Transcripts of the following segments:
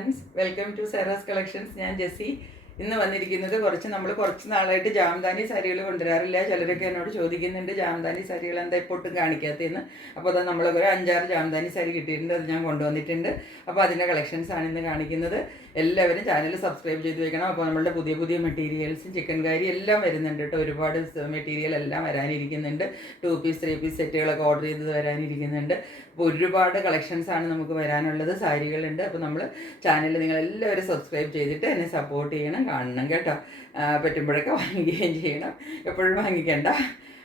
Friends, welcome to Sera's collections. ഞാൻ ജെസ്സി. ഇന്ന് വന്നിരിക്കുന്നത് കുറച്ച് നാളായിട്ട് ജാംദാനി സാരികൾ കൊണ്ടുവരാറില്ല. ചിലരൊക്കെ എന്നോട് ചോദിക്കുന്നുണ്ട് ജാംദാനി സാരികൾ എന്താ ഇപ്പോൾ ഒട്ടും കാണിക്കാത്തതെന്ന്. അപ്പോൾ അത് നമ്മളൊരു 5-6 ജാംദാനി സാരി കിട്ടിയിട്ടുണ്ട്, അത് ഞാൻ കൊണ്ടുവന്നിട്ടുണ്ട്. അപ്പോൾ അതിൻ്റെ കളക്ഷൻസ് ആണ് ഇന്ന് കാണിക്കുന്നത്. എല്ലാവരും ചാനൽ സബ്സ്ക്രൈബ് ചെയ്ത് വെക്കണം. അപ്പോൾ നമ്മളുടെ പുതിയ പുതിയ മെറ്റീരിയൽസും ചിക്കൻ കറി എല്ലാം വരുന്നുണ്ട് കേട്ടോ. ഒരുപാട് മെറ്റീരിയൽ എല്ലാം വരാനിരിക്കുന്നുണ്ട്. 2 പീസ് 3 പീസ് സെറ്റുകളൊക്കെ ഓർഡർ ചെയ്തത് വരാനിരിക്കുന്നുണ്ട്. അപ്പോൾ ഒരുപാട് കളക്ഷൻസ് ആണ് നമുക്ക് വരാനുള്ളത്. സാരികളുണ്ട്. അപ്പോൾ നമ്മൾ ചാനൽ നിങ്ങളെല്ലാവരും സബ്സ്ക്രൈബ് ചെയ്തിട്ട് എന്നെ സപ്പോർട്ട് ചെയ്യണം, കാണണം കേട്ടോ. പറ്റുമ്പോഴൊക്കെ വാങ്ങിക്കുകയും ചെയ്യണം. എപ്പോഴും വാങ്ങിക്കണ്ട,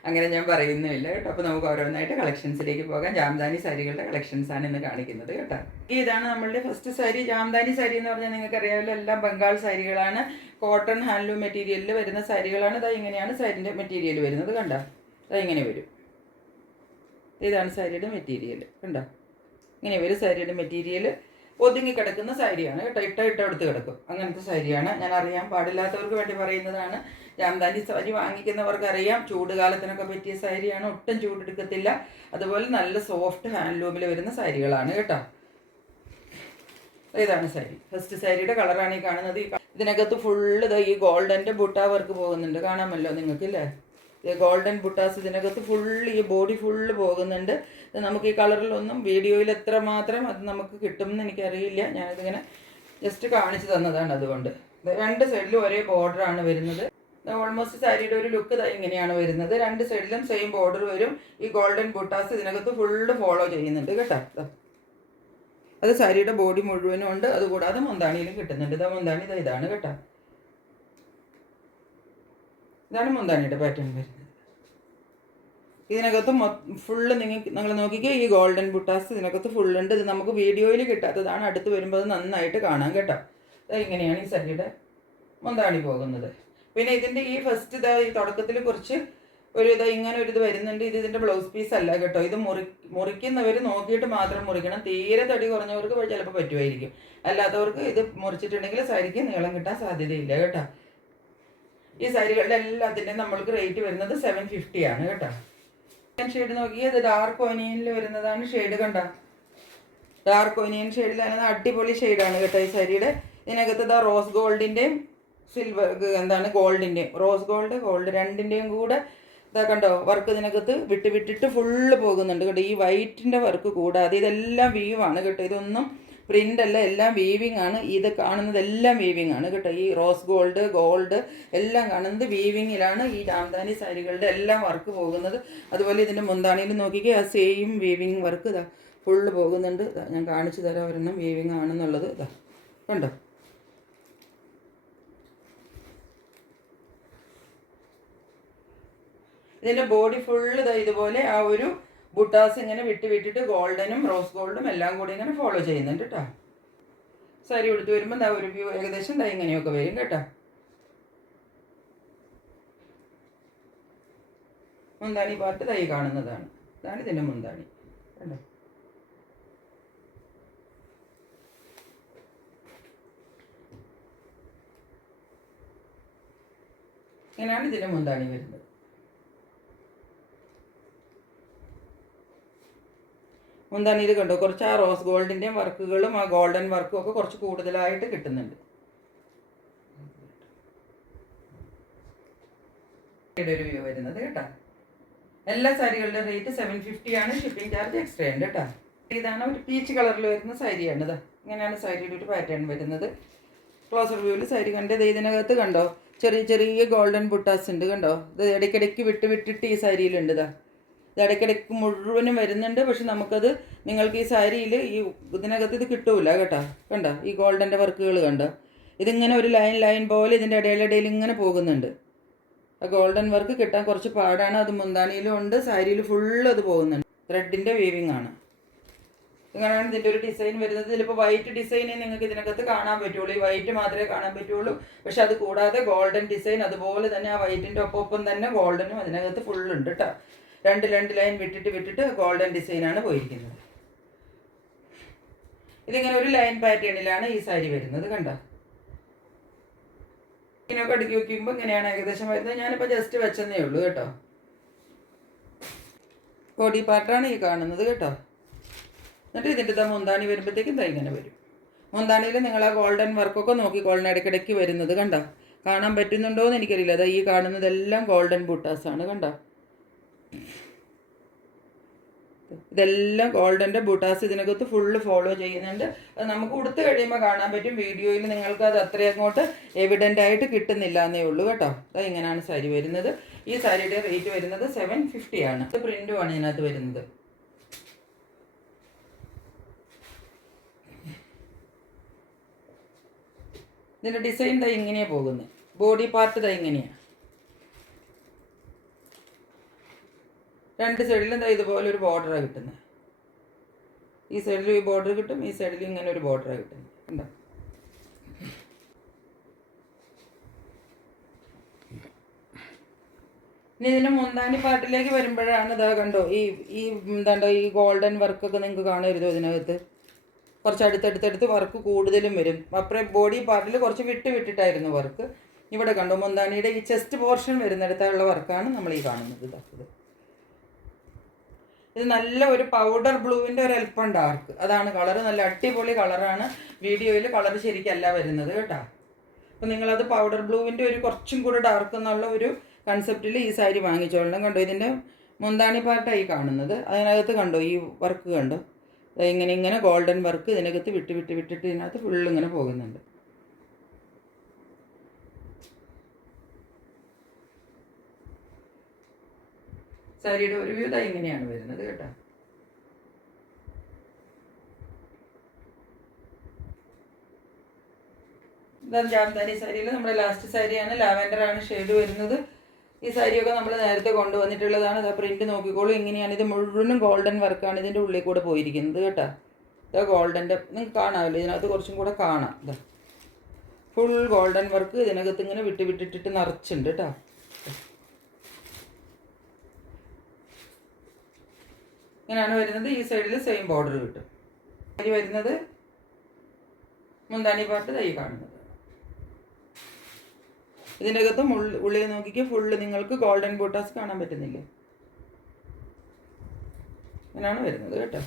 അങ്ങനെ ഞാൻ പറയുന്നുമില്ല കേട്ടോ. അപ്പോൾ നമുക്ക് ഓരോന്നായിട്ട് കളക്ഷൻസിലേക്ക് പോകാം. ജാംദാനി സാരികളുടെ കളക്ഷൻസാണ് ഇന്ന് കാണിക്കുന്നത് കേട്ടോ. ഇതാണ് നമ്മളുടെ ഫസ്റ്റ് സാരി. ജാംദാനി സാരി എന്ന് പറഞ്ഞാൽ നിങ്ങൾക്കറിയാമല്ലോ, എല്ലാം ബംഗാൾ സാരികളാണ്. കോട്ടൺ ഹാൻഡ്ലൂം മെറ്റീരിയലിൽ വരുന്ന സാരികളാണ്. ഇതാ ഇങ്ങനെയാണ് സാരിൻ്റെ മെറ്റീരിയൽ വരുന്നത്, കണ്ടോ. ഇതാ ഇങ്ങനെ വരും. ഇതാണ് സാരിയുടെ മെറ്റീരിയൽ, കണ്ടോ. ഇങ്ങനെ വരും സാരിയുടെ മെറ്റീരിയൽ. ഒതുങ്ങി കിടക്കുന്ന സാരിയാണ് കേട്ടോ. ഇട്ടെടുത്ത് കിടക്കും, അങ്ങനത്തെ സാരിയാണ്. ഞാൻ അറിയാൻ പാടില്ലാത്തവർക്ക് വേണ്ടി പറയുന്നതാണ്. ജാംദാനി സാരി വാങ്ങിക്കുന്നവർക്കറിയാം, ചൂട് കാലത്തിനൊക്കെ പറ്റിയ സാരിയാണ്. ഒട്ടും ചൂടെടുക്കത്തില്ല. അതുപോലെ നല്ല സോഫ്റ്റ് ഹാൻഡ്ലൂമിൽ വരുന്ന സാരികളാണ് കേട്ടോ. ഇതാണ് സാരി. ഫസ്റ്റ് സാരിയുടെ കളറാണ് ഈ കാണുന്നത്. ഇതിനകത്ത് ഫുള്ള് ഈ ഗോൾഡൻ്റെ ബുട്ട വർക്ക് പോകുന്നുണ്ട്, കാണാമല്ലോ നിങ്ങൾക്കില്ലേ. ഗോൾഡൻ ബുട്ടാസ് ഇതിനകത്ത് ഫുള്ള്, ഈ ബോഡി ഫുള്ള് പോകുന്നുണ്ട്. നമുക്ക് ഈ കളറിലൊന്നും വീഡിയോയിൽ എത്രമാത്രം അത് നമുക്ക് കിട്ടുമെന്ന് എനിക്കറിയില്ല. ഞാനിതിങ്ങനെ ജസ്റ്റ് കാണിച്ചു തന്നതാണ്. അതുകൊണ്ട് 2 സൈഡിലും ഒരേ ബോർഡറാണ് വരുന്നത്. ഓൾമോസ്റ്റ് സാരിയുടെ ഒരു ലുക്ക് ഇങ്ങനെയാണ് വരുന്നത്. 2 സൈഡിലും സെയിം ബോർഡർ വരും. ഈ ഗോൾഡൻ ബുട്ടാസ് ഇതിനകത്ത് ഫുള്ള് ഫോളോ ചെയ്യുന്നുണ്ട് കേട്ടോ. അത് സാരിയുടെ ബോഡി മുഴുവനും ഉണ്ട്. അതുകൂടാതെ മുന്താണിയിലും കിട്ടുന്നുണ്ട്. മുന്താണി ഇതാണ് കേട്ടോ. ഇതാണ് മുന്താണിയുടെ പാറ്റേൺ വരുന്നത്. ഇതിനകത്ത് ഫുള്ള് നിങ്ങൾ നോക്കിക്കോ, ഈ ഗോൾഡൻ ബുട്ടാസ് ഇതിനകത്ത് ഫുള്ളുണ്ട്. ഇത് നമുക്ക് വീഡിയോയിൽ കിട്ടാത്തതാണ്. അടുത്ത് വരുമ്പോൾ അത് നന്നായിട്ട് കാണാം കേട്ടോ. ഇങ്ങനെയാണ് ഈ സാരിയുടെ മുന്താണി പോകുന്നത്. പിന്നെ ഇതിൻ്റെ ഈ ഫസ്റ്റ് ഈ തുടക്കത്തിൽ കുറച്ച് ഇങ്ങനെ ഒരു ഇത് വരുന്നുണ്ട്. ഇതിൻ്റെ ബ്ലൗസ് പീസ് അല്ല കേട്ടോ. ഇത് മുറിക്കുന്നവർ നോക്കിയിട്ട് മാത്രം മുറിക്കണം. തീരെ തടി കുറഞ്ഞവർക്ക് ചിലപ്പോൾ പറ്റുമായിരിക്കും. അല്ലാത്തവർക്ക് ഇത് മുറിച്ചിട്ടുണ്ടെങ്കിൽ സാരിക്ക് നീളം കിട്ടാൻ സാധ്യതയില്ല കേട്ടോ. ഈ സാരികളുടെ എല്ലാത്തിൻ്റെയും നമ്മൾക്ക് റേറ്റ് വരുന്നത് 750 ആണ് കേട്ടോ. ഷെയ്ഡ് നോക്കിയാൽ ഇത് ഡാർക്ക് ഒനിയനിൽ വരുന്നതാണ്. ഷെയ്ഡ് കണ്ട, ഡാർക്ക് ഒനിയൻ ഷെയ്ഡിലാണ്. അടിപൊളി ഷെയ്ഡാണ് കേട്ടോ ഈ സാരിയുടെ. ഇതിനകത്ത് റോസ് ഗോൾഡിൻ്റെയും സിൽവർ ഗോൾഡിൻ്റെയും ഗോൾഡ് രണ്ടിൻ്റെയും കൂടെ കണ്ടോ വർക്ക് ഇതിനകത്ത് വിട്ടിട്ട് ഫുള്ള് പോകുന്നുണ്ട് കേട്ടോ. ഈ വൈറ്റിൻ്റെ വർക്ക് കൂടാതെ ഇതെല്ലാം വീവാണ് കേട്ടോ. ഇതൊന്നും പ്രിൻ്റ് അല്ല, എല്ലാം വീവിങ് ആണ്. ഇത് കാണുന്നതെല്ലാം വീവിങ് ആണ് കേട്ടോ. ഈ റോസ് ഗോൾഡ് എല്ലാം കാണുന്നത് വീവിങ്ങിലാണ്. ഈ ജാംദാനി സാരികളുടെ എല്ലാം വർക്ക് പോകുന്നത്. അതുപോലെ ഇതിൻ്റെ മുന്താണിയിൽ നോക്കിക്കേ, ആ സെയിം വീവിങ് വർക്ക് ഫുള്ള് പോകുന്നുണ്ട്. ഞാൻ കാണിച്ചു തരാം ഒരെണ്ണം വീവിങ് ആണെന്നുള്ളത്. കണ്ടോ. ഇതിൻ്റെ ബോഡി ഫുള്ള് ഇതുപോലെ ആ ഒരു ബുട്ടാസ് ഇങ്ങനെ വിട്ടിട്ട് ഗോൾഡനും റോസ് ഗോൾഡും എല്ലാം കൂടി ഇങ്ങനെ ഫോളോ ചെയ്യുന്നുണ്ട് കേട്ടോ. സാരി എടുത്ത് വരുമ്പോൾ ഒരു വ്യൂ ഏകദേശം ഇങ്ങനെയൊക്കെ വരും കേട്ടോ. മുന്താണി പാർട്ട് കാണുന്നതാണ്. ഇതാണ് ഇതിൻ്റെ മുന്താണി കേട്ടോ. ഇങ്ങനെയാണ് ഇതിൻ്റെ മുന്താണി വരുന്നത്. മുന്താണിയിൽ കണ്ടോ കുറച്ച് ആ റോസ് ഗോൾഡിൻ്റെയും വർക്കുകളും ആ ഗോൾഡൻ വർക്കും ഒക്കെ കുറച്ച് കൂടുതലായിട്ട് കിട്ടുന്നുണ്ട്. ഒരു വ്യൂ വരുന്നത് കേട്ടോ. എല്ലാ സാരികളുടെ റേറ്റ് 750 ആണ്. ഷിപ്പിംഗ് ചാർജ് എക്സ്ട്രാ ഉണ്ട് കേട്ടോ. ഇതാണ് ഒരു പീച്ച് കളറിൽ വരുന്ന സാരിയാണ്. ഇങ്ങനെയാണ് സാരിയുടെ ഒരു പാറ്റേൺ വരുന്നത്. ക്ലോസർ വ്യൂവിൽ സാരി കണ്ടത് ഇതിനകത്ത് കണ്ടോ ചെറിയ ഗോൾഡൻ ബുട്ടാസ് ഉണ്ട് കണ്ടോ. ഇത് ഇടയ്ക്കിടയ്ക്ക് വിട്ടിട്ട് ഈ സാരിയിലുണ്ട്. ഇത് ഇടയ്ക്കിടയ്ക്ക് മുഴുവനും വരുന്നുണ്ട്. പക്ഷെ നമുക്കത് നിങ്ങൾക്ക് ഈ സാരിയിൽ ഈ ഇതിനകത്ത് ഇത് കിട്ടൂല കേട്ടോ. കണ്ടോ ഈ ഗോൾഡൻ്റെ വർക്കുകൾ കണ്ടോ. ഇതിങ്ങനെ ഒരു ലൈൻ പോലെ ഇതിൻ്റെ ഇടയിൽ ഇങ്ങനെ പോകുന്നുണ്ട്. ആ ഗോൾഡൻ വർക്ക് കിട്ടാൻ കുറച്ച് പാടാണ്. അത് മുന്താണിയിലും ഉണ്ട്, സാരിയിൽ ഫുള്ള് അത് പോകുന്നുണ്ട്. ത്രെഡിൻ്റെ വീവിങ് ആണ്. ഇങ്ങനെയാണ് ഇതിൻ്റെ ഒരു ഡിസൈൻ വരുന്നത്. ഇതിലിപ്പോൾ വൈറ്റ് ഡിസൈനേ നിങ്ങൾക്ക് ഇതിനകത്ത് കാണാൻ പറ്റുള്ളൂ. ഈ വൈറ്റ് മാത്രമേ കാണാൻ പറ്റുള്ളൂ. പക്ഷെ അത് കൂടാതെ ഗോൾഡൻ ഡിസൈൻ അതുപോലെ തന്നെ ആ വൈറ്റിൻ്റെ ഒപ്പം തന്നെ ഗോൾഡനും അതിനകത്ത് ഫുള്ളുണ്ട് കേട്ടോ. രണ്ട് ലൈൻ വിട്ടിട്ട് ഗോൾഡൻ ഡിസൈനാണ് പോയിരിക്കുന്നത്. ഇതിങ്ങനെ ഒരു ലൈൻ പാറ്റേണിലാണ് ഈ സാരി വരുന്നത് കണ്ടോ. ഇങ്ങനെയൊക്കെ അടുക്കി വയ്ക്കുമ്പോൾ ഇങ്ങനെയാണ് ഏകദേശം വരുന്നത്. ഞാനിപ്പോൾ ജസ്റ്റ് വെച്ചെന്നേ ഉള്ളൂ കേട്ടോ. ബോഡി പാർട്ടാണ് ഈ കാണുന്നത് കേട്ടോ. എന്നിട്ട് ഇതിൻ്റെ മുന്താണി വരുമ്പോഴത്തേക്കും ഇങ്ങനെ വരും. മുന്താണിയിൽ നിങ്ങൾ ആ ഗോൾഡൻ വർക്കൊക്കെ നോക്കിക്കോളണം ഇടയ്ക്കിടയ്ക്ക് വരുന്നത് കണ്ടോ. കാണാൻ പറ്റുന്നുണ്ടോ എന്ന് എനിക്കറിയില്ല. അതാ ഈ കാണുന്നതെല്ലാം ഗോൾഡൻ ബൂട്ടാസാണ് കണ്ടോ. ഇതെല്ലാം ഗോൾഡൻ്റെ ബൂട്ടാസ് ഇതിനകത്ത് ഫുള്ള് ഫോളോ ചെയ്യുന്നുണ്ട്. അത് നമുക്ക് ഉടുത്ത് കഴിയുമ്പോൾ കാണാൻ പറ്റും. വീഡിയോയിൽ നിങ്ങൾക്ക് അത് അത്രയും അങ്ങോട്ട് എവിഡൻ്റ് ആയിട്ട് കിട്ടുന്നില്ല എന്നേ ഉള്ളൂ കേട്ടോ. അത് ഇങ്ങനെയാണ് സാരി വരുന്നത്. ഈ സാരിയുടെ റേറ്റ് വരുന്നത് 750 ആണ്. പ്രിൻറ്റുമാണ് ഇതിനകത്ത് വരുന്നത്. ഇതിൻ്റെ ഡിസൈൻ ദാ ഇങ്ങനെയാണ് പോകുന്നത്. ബോഡി പാർട്ട് ദാ ഇങ്ങനെയാണ്. രണ്ട് സൈഡിലും ദാ ഇതുപോലെ ഒരു ബോർഡറാണ് കിട്ടുന്നത്. ഈ സൈഡിലും ഈ ബോർഡർ കിട്ടും, ഈ സൈഡിലും ഇങ്ങനെ ഒരു ബോർഡറാണ് കിട്ടുന്നത്. കണ്ടോ. ഇനി ഇതിൻ്റെ മുന്താണി പാർട്ടിലേക്ക് വരുമ്പോഴാണ് ഇതാ കണ്ടോ ഈ എന്താണ്ടോ ഈ ഗോൾഡൻ വർക്കൊക്കെ നിങ്ങൾക്ക് കാണരുതോ ഇതിനകത്ത്. കുറച്ച് അടുത്തടുത്തടുത്ത് വർക്ക് കൂടുതലും വരും. അപ്പുറം ബോഡി പാർട്ടിൽ കുറച്ച് വിട്ടിട്ടായിരുന്നു വർക്ക്. ഇവിടെ കണ്ടോ മുന്താണിയുടെ ഈ ചെസ്റ്റ് പോർഷൻ വരുന്നിടത്തുള്ള വർക്കാണ് നമ്മൾ ഈ കാണുന്നത്. ഇത് നല്ല ഒരു പൗഡർ ബ്ലൂവിൻ്റെ ഒരു അല്പം ഡാർക്ക്. അതാണ് കളറ്. നല്ല അടിപൊളി കളറാണ്. വീഡിയോയിൽ കളർ ശരിക്കല്ല വരുന്നത് കേട്ടോ. അപ്പോൾ നിങ്ങളത് പൗഡർ ബ്ലൂവിൻ്റെ ഒരു കുറച്ചും കൂടെ ഡാർക്ക് എന്നുള്ള ഒരു കൺസെപ്റ്റിൽ ഈ സാരി വാങ്ങിച്ചോളണം. കണ്ടോ ഇതിൻ്റെ മുന്താണി പാർട്ടായി കാണുന്നത്. അതിനകത്ത് കണ്ടോ ഈ വർക്ക് കണ്ടോ. ഇങ്ങനെ ഗോൾഡൻ വർക്ക് ഇതിനകത്ത് വിട്ടിട്ട് ഇതിനകത്ത് ഫുള്ള് ഇങ്ങനെ പോകുന്നുണ്ട്. സാരിയുടെ ഒരു വ്യൂ ഇങ്ങനെയാണ് വരുന്നത് കേട്ടോ. ഇതാണ് ജാംദാനി സാരിയിൽ നമ്മുടെ ലാസ്റ്റ് സാരിയാണ്. ലാവൻഡറാണ് ഷെയ്ഡ് വരുന്നത്. ഈ സാരിയൊക്കെ നമ്മൾ നേരത്തെ കൊണ്ടുവന്നിട്ടുള്ളതാണ്. ഇതാ പ്രിൻറ്റ് നോക്കിക്കോളൂ. ഇങ്ങനെയാണ്. ഇത് മുഴുവനും ഗോൾഡൻ വർക്കാണ് ഇതിൻ്റെ ഉള്ളിൽ കൂടെ പോയിരിക്കുന്നത് കേട്ടോ. ഇതാ ഗോൾഡൻ്റെ നിങ്ങൾക്ക് കാണാമല്ലോ. ഇതിനകത്ത് കുറച്ചും കൂടെ കാണാം. ഇതാ ഫുൾ ഗോൾഡൻ വർക്ക് ഇതിനകത്ത് ഇങ്ങനെ വിട്ടിട്ട് നിറച്ചുണ്ട് കേട്ടോ. ഇങ്ങനെയാണ് വരുന്നത്. ഈ സൈഡിൽ സെയിം ബോർഡർ കിട്ടും. സാരി വരുന്നത് മുന്താണി പാർട്ട് തൈ കാണുന്നത്. ഇതിൻ്റെ അകത്ത് ഉള്ളിൽ നോക്കിക്ക് ഫുള്ള് നിങ്ങൾക്ക് ഗോൾഡൻ ബൂട്ടാസ് കാണാൻ പറ്റുന്നില്ലേ. ഇങ്ങനെയാണ് വരുന്നത് കേട്ടോ.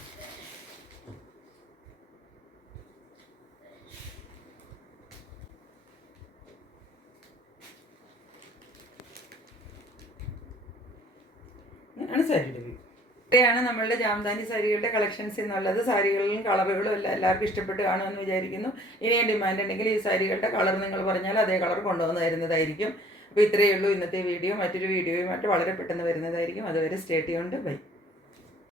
ഇങ്ങനെയാണ് സാരിയുടെ വ്യൂ. ഇവിടെയാണ് നമ്മളുടെ ജാംദാനി സാരികളുടെ കളക്ഷൻസ് എന്നുള്ളത്. സാരികളിലും കളറുകളും എല്ലാം എല്ലാവർക്കും ഇഷ്ടപ്പെട്ട് കാണുമെന്ന് വിചാരിക്കുന്നു. ഇനിയും ഡിമാൻഡ് ഉണ്ടെങ്കിൽ ഈ സാരികളുടെ കളർ നിങ്ങൾ പറഞ്ഞാൽ അതേ കളർ കൊണ്ടുവന്ന് തരുന്നതായിരിക്കും. അപ്പോൾ ഇത്രയേ ഉള്ളൂ ഇന്നത്തെ വീഡിയോ. മറ്റൊരു വീഡിയോയുമായിട്ട് വളരെ പെട്ടെന്ന് വരുന്നതായിരിക്കും. അതുവരെ സ്റ്റേ ട്യൂൺഡ്. ബൈ.